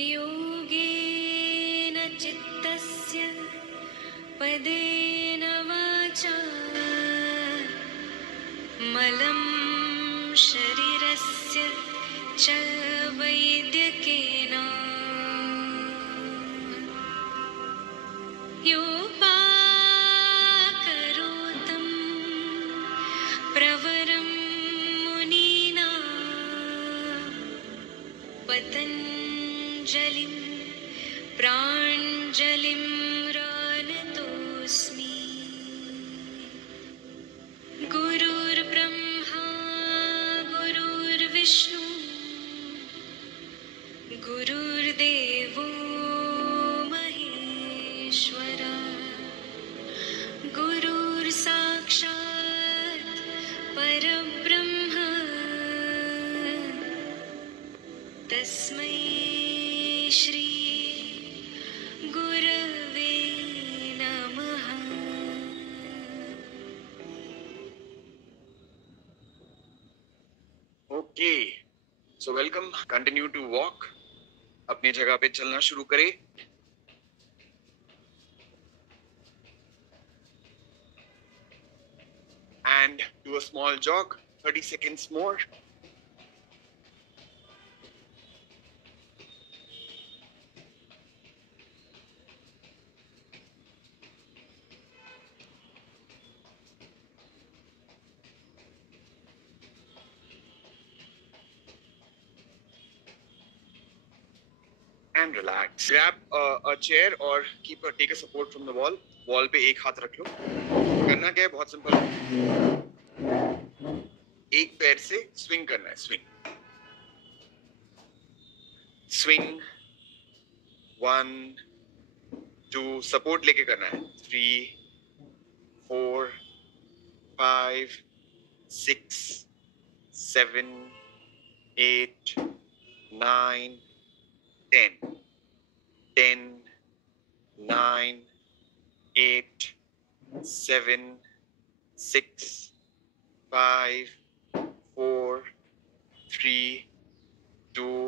योगेन चित्तस्य पदेन वाचा मलं शरीरस्य च वैद्यकेन योपाकरोतं प्रवरं मुनीना पतञ्जलिं प्राञ्जलिं रानतोऽस्मि। गुरुर्ब्रह्मा गुरुर्विष्णु गुरुर्देवो महेश्वरा गुरुर्साक्षात् परब्रह्म तस्मै श्री गुरवे नमः। Okay, so welcome. Continue to walk. अपनी जगह पे चलना शुरू करें। And do a small jog, 30 seconds more. And relax. Grab a chair or take a support from the wall. Wall पे एक हाथ रख लो। करना क्या है, बहुत सिंपल है। एक पैर से स्विंग करना है। स्विंग 1 2 सपोर्ट लेके करना है। 3 4 5 6 7 8 9 10 10 9 8 7 6 5 4 3 2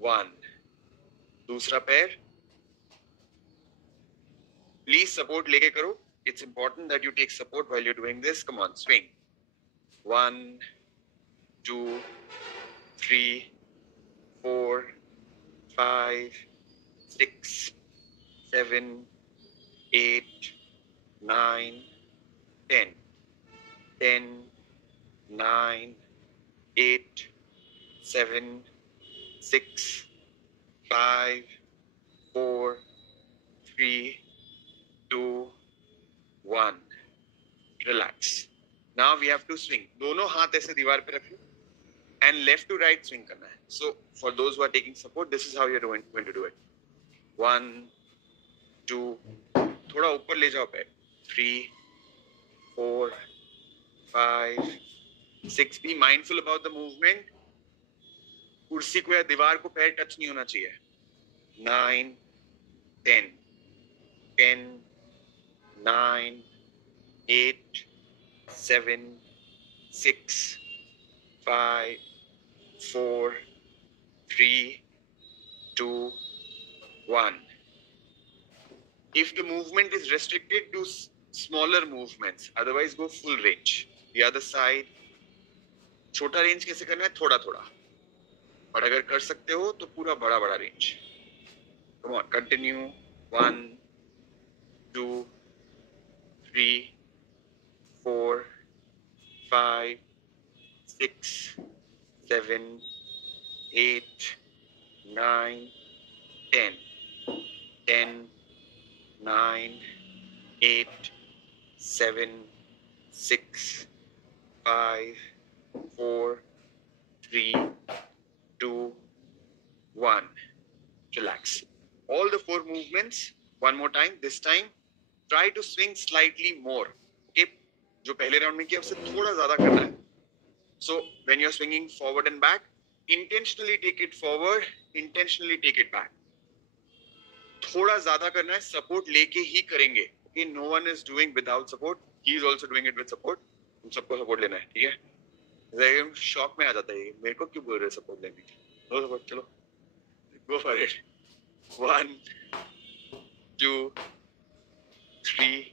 1। दूसरा पैर प्लीज सपोर्ट लेके करो। It's important that you take support while you're doing this. Come on, swing. 1 2 3 4 5 6 7 8 9 10 10 9 8 7 6 5 4 3 2 1। Relax. Now we have to swing. दोनों हाथ ऐसे दीवार पे रख लो and left to right swing करना है। So for those who are taking support, this is how you're going to do it. 1 2 थोड़ा ऊपर ले जाओ पैर। 3 4 5 6। Be mindful about the movement. कुर्सी को या दीवार को पैर टच नहीं होना चाहिए। 9 10 10 9 8 7 6 5 4 3 2 1। If the movement is restricted to smaller movements, otherwise go full range. The other side, छोटा रेंज कैसे करना है? थोड़ा थोड़ा। और अगर कर सकते हो तो पूरा बड़ा बड़ा range. Come on, continue. 1 2 3 4 5 6 7 8 9 10 10 9 8 7 6 5 4 3 2 1। Relax. All the 4 movements one more time. This time try to swing slightly more. Okay, जो पहले राउंड में किया उससे थोड़ा ज्यादा करना है। So when you're swinging forward and back, intentionally take it forward, intentionally take it back. थोड़ा ज्यादा करना है, सपोर्ट लेके ही करेंगे। Okay, no one is doing without support. He is also doing it with support. तुम सबको सपोर्ट लेना है, ठीक है? शॉक में आ जाता है, मेरे को क्यों बोल रहे सपोर्ट लेने की? लो सपोर्ट, चलो Go for it. 1, 2, 3,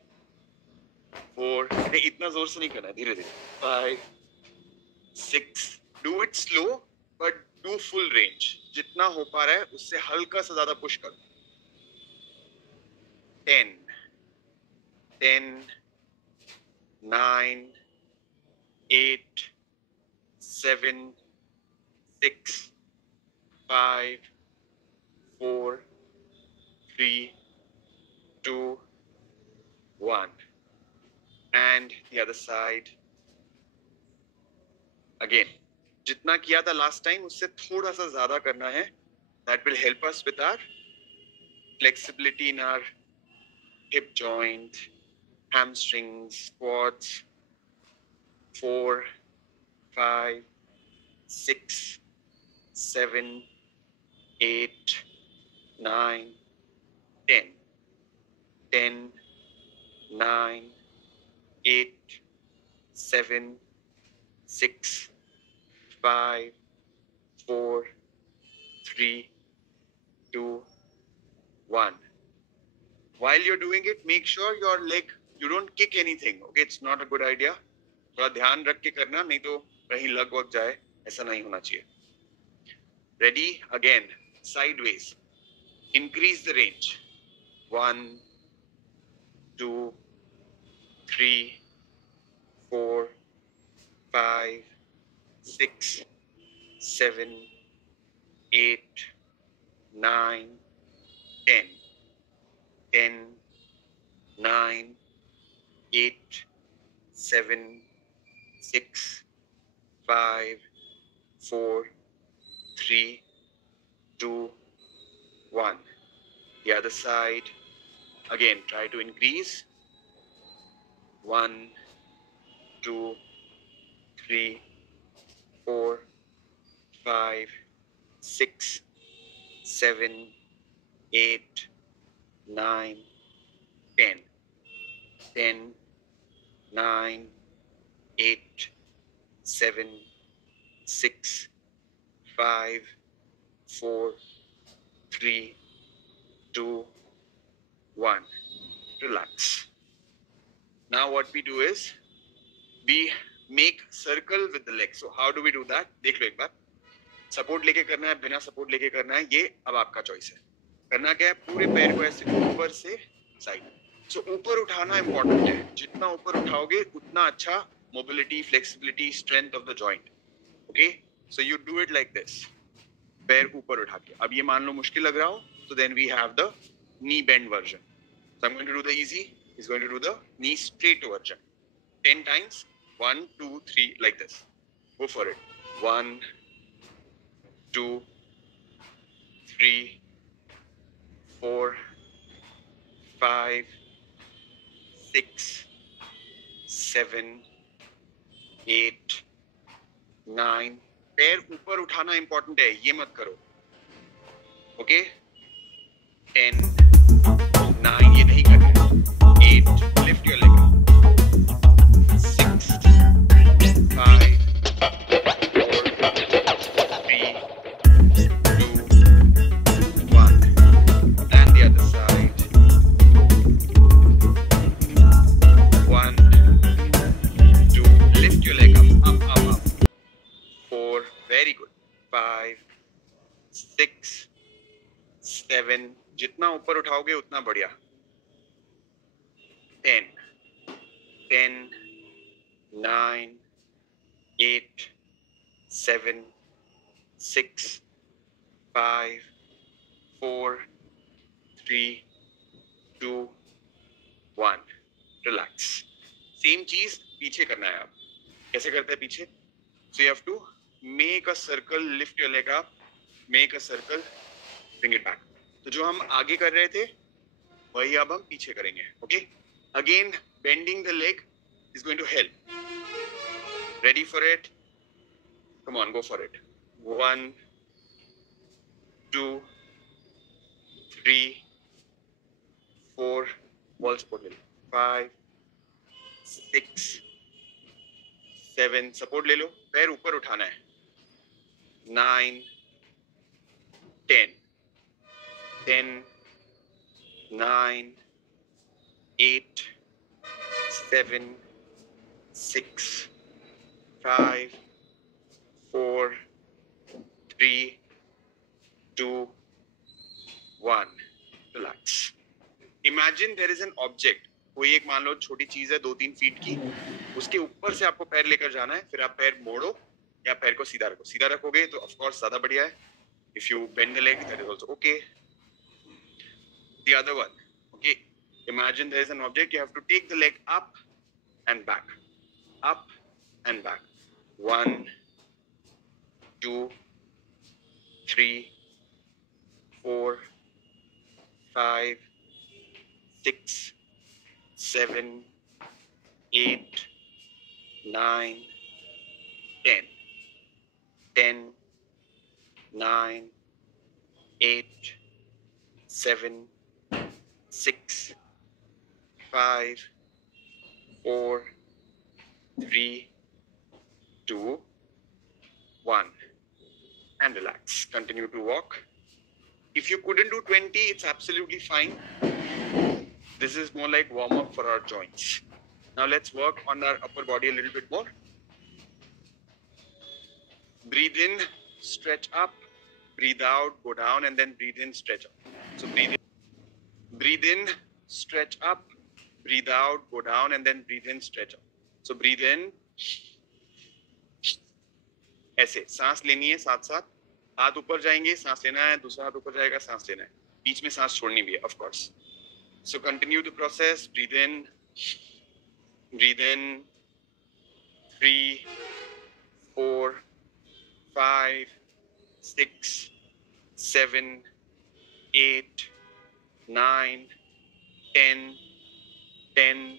4. नहीं, इतना जोर से नहीं करना है, धीरे धीरे. 5, 6. Do it slow, but do full range. जितना हो पा रहा है उससे हल्का सा ज्यादा पुश करो. 10, 10, 9, 8, 7, 6, 5, 4, 3, 2, 1. And the other side. Again. जितना किया था लास्ट टाइम उससे थोड़ा सा ज्यादा करना है. That will help us with our flexibility in our hip joint, hamstrings, quads. 4, 5, 6, 7, 8, 9, 10. 10, 9, 8, 7, 6, 5, 4, 3, 2, 1. While you're doing it, make sure your leg, you don't kick anything. Okay, it's not a good idea. थोड़ा ध्यान रख के करना, नहीं तो कहीं लग वग जाए, ऐसा नहीं होना चाहिए. Ready? Again, sideways. Increase the range. 1, 2, 3, 4, 5, 6, 7, 8, 9, 10. 10, 9, 8, 7, 6, 5, 4, 3, 2, 1. The other side. Again, try to increase. 1, 2, 3, 4, 5, 6, 7, 8, 9, 10. 10, 9, 8, 7, 6, 5, 4, 3, 2, 1. Relax. Now what we do is we make circle with the legs. So how do we do that? देख लो एक बार. Support लेके करना है, बिना support लेके करना है, ये अब आपका चॉइस है. करना क्या है, पूरे पैर को ऐसे ऊपर से साइड. सो ऊपर उठाना इंपॉर्टेंट है. जितना ऊपर उठाओगे उतना अच्छा mobility, flexibility, strength of the joint. Okay, so you do it like this. पैर ऊपर उठा के. अब ये मान लो मुश्किल लग रहा हो, तो then we have the knee bend version. So I'm going to do the easy. He's going to do the knee straight version. 10 times. 1, 2, 3, like this. Go for it. 1, 2, 3, 4, 5, 6, 7, 8, 9. पैर ऊपर उठाना इंपॉर्टेंट है, ये मत करो. ओके? 10, 9, ये नहीं करना है. 8, lift your leg up. 6, 5, 4, 3, 2, 1. And the other side. 1, 2, lift your leg up, up, up, up. 4, very good. 5, 6, 7. जितना ऊपर उठाओगे उतना बढ़िया. 10, 10, 9, 8, 7, 6, 5, 4, 3, 2, 1. रिलैक्स. सेम चीज पीछे करना है. आप कैसे करते हैं पीछे? So you have to make a circle, lift your leg up, make a circle, bring it back. तो जो हम आगे कर रहे थे वही अब हम पीछे करेंगे. Okay, again bending the leg is going to help. Ready for it? Come on, go for it. 1, 2, 3, 4, wall support ले लो. 5, 6, 7, सपोर्ट ले लो. पैर ऊपर उठाना है. 9, 10. 10, 9, 8, 7, 6, 5, 4, 3, 2, 1. Relax. Imagine there is an object. कोई एक मान लो छोटी चीज है 2-3 फीट की, उसके ऊपर से आपको पैर लेकर जाना है, फिर आप पैर मोड़ो या पैर को सीधा रखो. सीधा रखोगे तो ऑफ कोर्स ज्यादा बढ़िया है. If you bend the leg, that is also okay. The other one, okay. Imagine there is an object. You have to take the leg up and back, up and back. 1, 2, 3, 4, 5, 6, 7, 8, 9, 10. 10, 9, 8, 7, 6, 5, 4, 3, 2, 1. And relax. Continue to walk. If you couldn't do 20, it's absolutely fine. This is more like warm up for our joints. Now let's work on our upper body a little bit more. Breathe in, stretch up, breathe out, go down, and then breathe in, stretch up. So breathe in, stretch up, breathe out, go down, and then breathe in, stretch up. So breathe in, ऐसे सांस लेनी है, साथ साथ हाथ ऊपर जाएंगे, सांस लेना है, दूसरा हाथ ऊपर जाएगा, सांस लेना है, बीच में सांस छोड़नी भी है, of course. So continue the process. Breathe in, 3, 4, 5, 6, 7, 8, 9, 10, 10,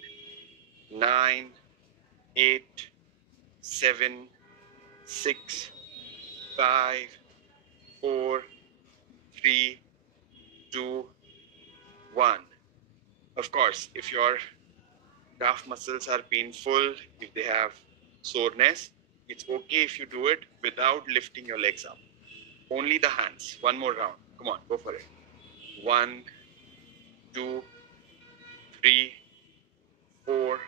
9, 8, 7, 6, 5, 4, 3, 2, 1. Of course, if your calf muscles are painful, if they have soreness, it's okay if you do it without lifting your legs up. Only the hands. One more round. Come on, go for it. 1, 2, 3, 4,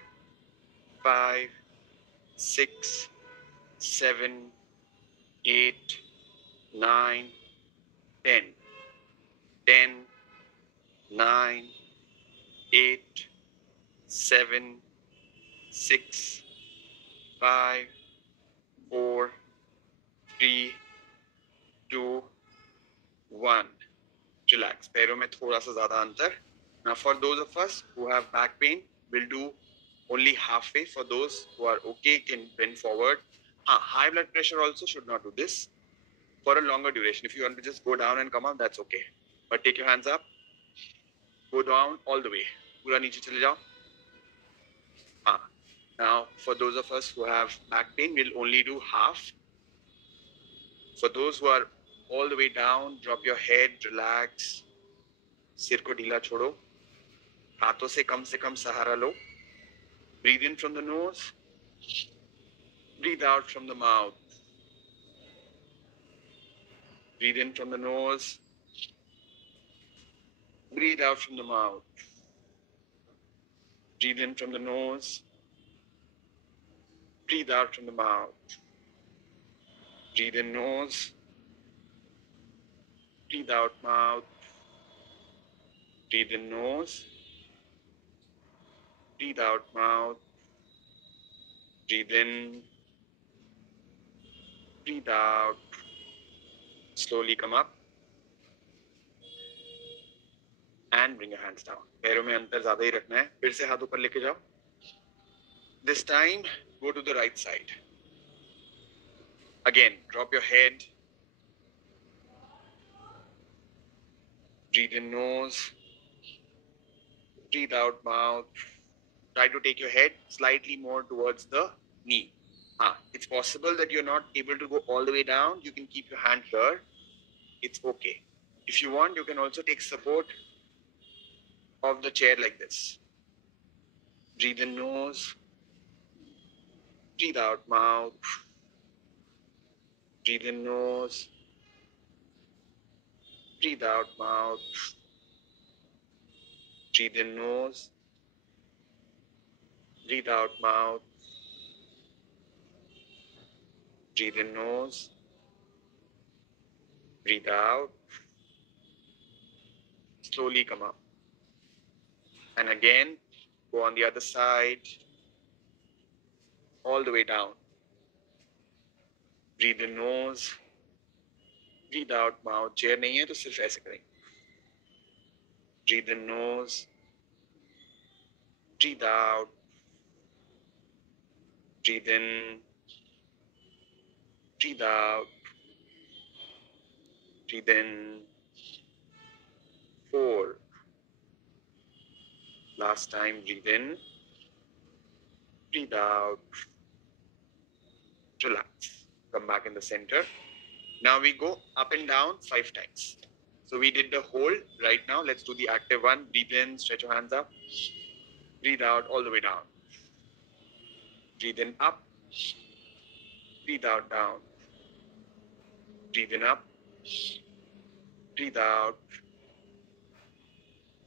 5, 6, 7, 8, 9, 10. 10, 9, 8, 7, 6, 5, 4, 3, 2, 1. Relax. पैरों में थोड़ा सा ज़्यादा अंतर. Now for those of us who have back pain, we'll do only halfway. For those who are okay, can bend forward. High blood pressure also should not do this for a longer duration. If you want to just go down and come up, that's okay. But take your hands up. Go down all the way. पूरा नीचे चले जाओ. Now, for those of us who have back pain, we'll only do half. For those who are all the way down, drop your head, relax. सिर को ढीला छोड़ो. हाथों से कम सहारा लो. Breathe in from the nose. Breathe out from the mouth. Breathe in from the nose. Breathe out from the mouth. Breathe in from the nose. Breathe out from the mouth. Breathe in nose. Breathe out mouth. Breathe in nose. Breathe out mouth. Breathe in. Breathe out. Slowly come up. And bring your hands down. पैरों में अंतर ज़्यादा ही रखना है. फिर से हाथ ऊपर लेके जाओ. This time, go to the right side. Again, drop your head. Breathe in nose. Breathe out mouth. Try to take your head slightly more towards the knee. It's possible that you're not able to go all the way down. You can keep your hand here. It's okay. If you want, you can also take support of the chair like this. Breathe in nose. Breathe out mouth. Breathe in nose. Breathe out mouth. Breathe in nose. Breathe out mouth. Breathe in nose. Breathe out. Slowly come up. And again, go on the other side. All the way down. Breathe in nose. Breathe out mouth. Chair नहीं है तो सिर्फ ऐसे करेंगे. Breathe in nose. Breathe out. Breathe in. Breathe out. Breathe in. 4. Last time, breathe in. Breathe out. Relax. Come back in the center. Now we go up and down 5 times. So we did the hold. Right now, let's do the active one. Breathe in, stretch your hands up. Breathe out all the way down. Breathe in up. Breathe out down. Breathe in up. Breathe out.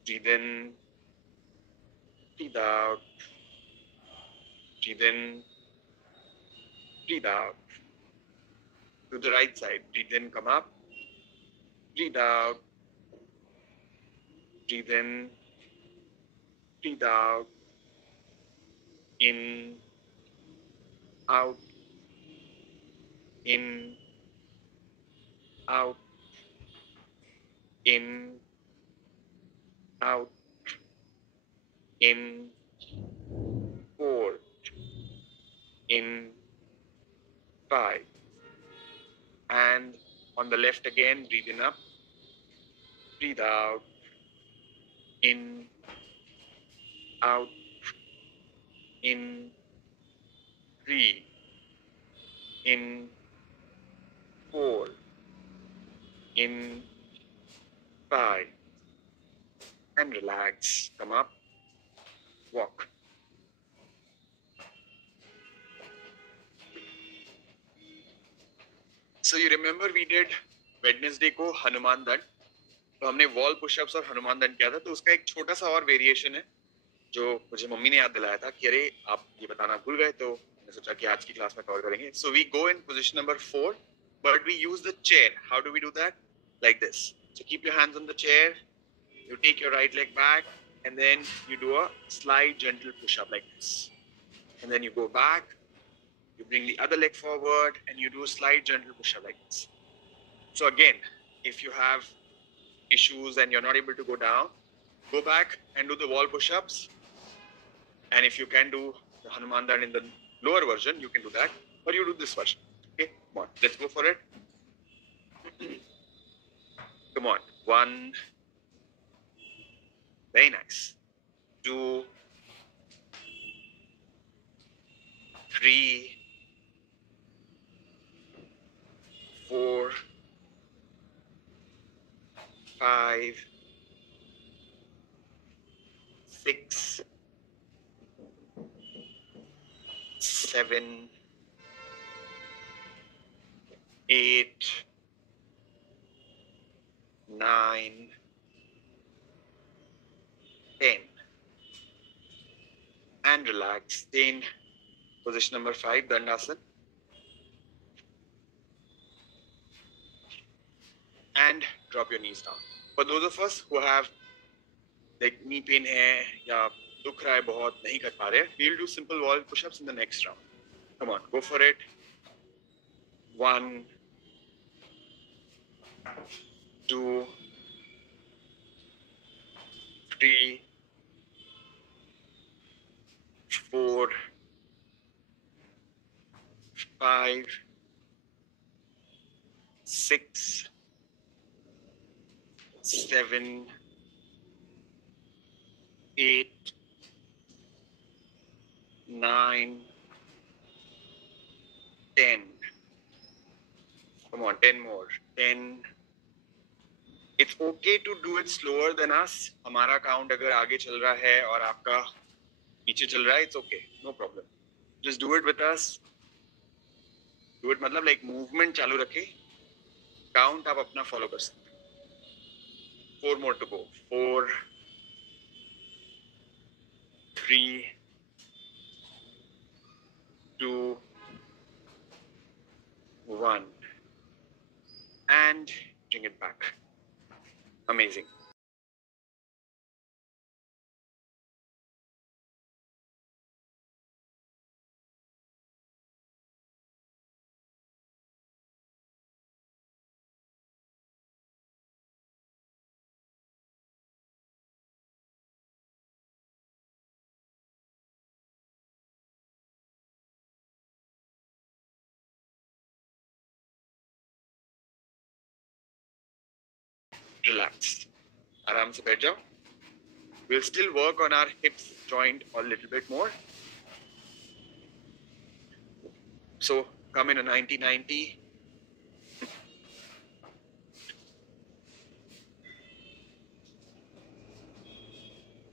Breathe in. Breathe out. Breathe in. Breathe out. To the right side. Breathe in, come up. Breathe out. Breathe in. Breathe out. In. Out. In. Out. In. Out. In. 4. In. 5. And on the left again, breathe in up. Breathe out. In. Out. In. 3. In. 4. In. 5. And relax. Come up. Walk. So you remember we did Wednesday को हनुमान दंड. तो हमने wall pushups और हनुमान दंड किया था. तो उसका एक छोटा सा और वेरिएशन है जो मुझे मम्मी ने याद दिलाया था कि अरे आप ये बताना भूल गए, तो मैंने सोचा कि आज की क्लास में कवर करेंगे. So we go in position number 4 but we use the chair. How do we do that? Like this. So keep your hands on the chair. You take your right leg back and then you do a slight gentle push-up like this. And then you go back. You bring the other leg forward and you do a slight gentle push-up like this. So again, if you have issues and you're not able to go down, go back and do the wall push-ups. And if you can do the Hanuman Dand in the lower version, you can do that. Or you do this version. Okay, come on, let's go for it. Come on. 1. Very nice. 2. 3. 4. 5. 6. 7. 8. 9. 10. And relax. Stay in position number 5, Dandasana. And drop your knees down. For those of us who have like knee pain hai ya dukh raha hai bahut, nahi kar pa rahe, we'll do simple wall push-ups in the next round. Come on, go for it. 1, 2, 3, 4, 5, 6, 7, 8, 9, 10. Come on, 10 more. 10. It's okay to do it slower than us. हमारा count अगर आगे चल रहा है और आपका पीछे चल रहा है, it's okay, no problem. Just do it with us. Do it मतलब like movement चालू रखे. Count आप अपना follow कर सकते हैं. 4 more to go. 4, 3, 2, 1. And bring it back. Amazing. Relax. आराम से बैठ जाओ. We'll still work on our hips joint a little bit more. So come in a 90-90.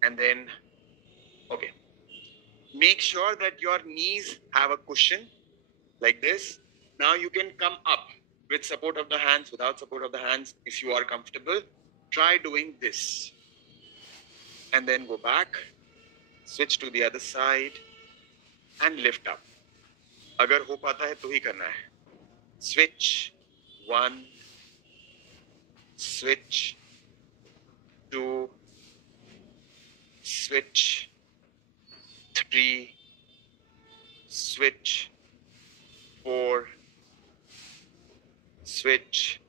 And then, okay. Make sure that your knees have a cushion like this. Now you can come up with support of the hands, without support of the hands. If you are comfortable, try doing this. And then go back, switch to the other side and lift up. अगर हो पाता है तो ही करना है. Switch, 1, switch, 2, switch, 3, switch, 4, switch,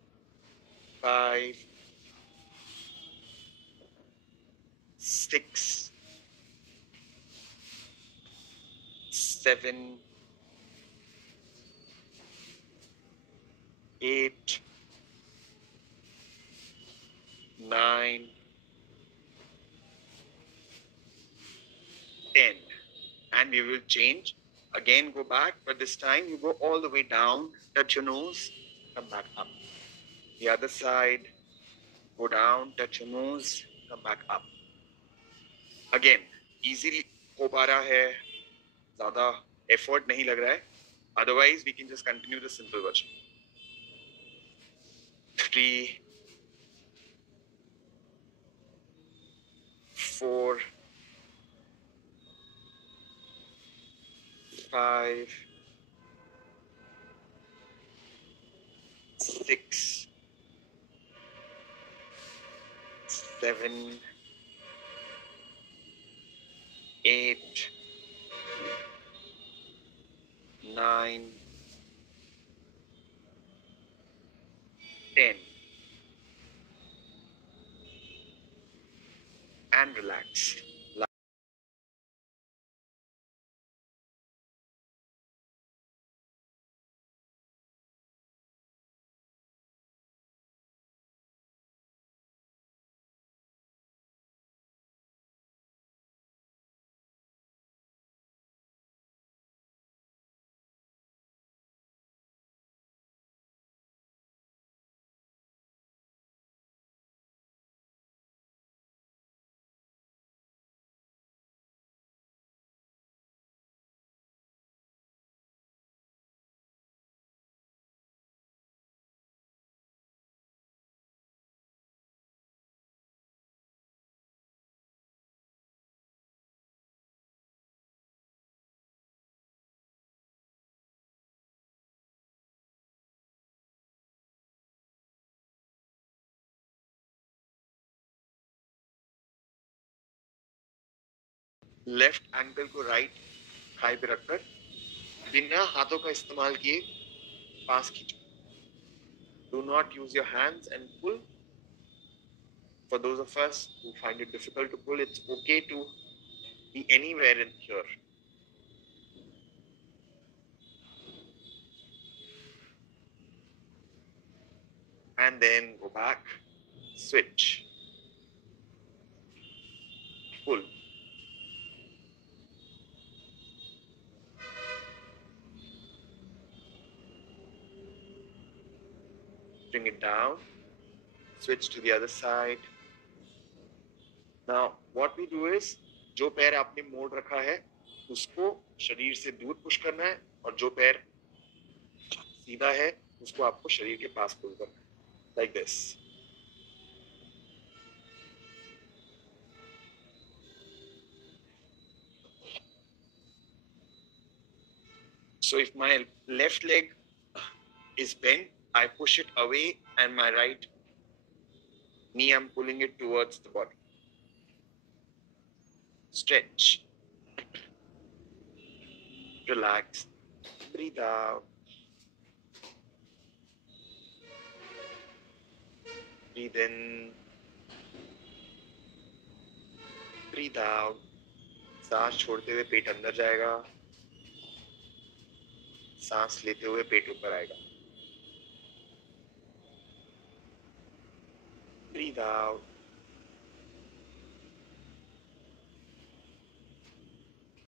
5, 6, 7, 8, 9, 10. And we will change. Again, go back, but this time you go all the way down, touch your nose, come back up. The other side, go down, touch your nose, come back up. Again, easily हो पा रहा है, ज़्यादा effort नहीं लग रहा है. Otherwise, we can just continue the simple version. 3, 4, 5, 6, 7, 8, 9, 10. And relax. Left ankle को राइट थाई पे रखकर बिना हाथों का इस्तेमाल किए पास खींचो. Do not use your hands and pull. For those of us who find it difficult to pull, it's okay to be anywhere in here. And then go back, switch, pull. Bring it down, switch to the other side. Now, what we do is, जो पैर आपने मोड़ रखा है, उसको शरीर से दूर पुश करना है, और जो पैर सीधा है, उसको आपको शरीर के पास पुल करना है. Like this. So if my left leg is bent, I push it away, and my right knee, I'm pulling it towards the body. Stretch. Relax. Breathe out. Breathe in. Breathe out. सांस छोड़ते हुए पेट अंदर जाएगा, सांस लेते हुए पेट ऊपर आएगा. Breathe out.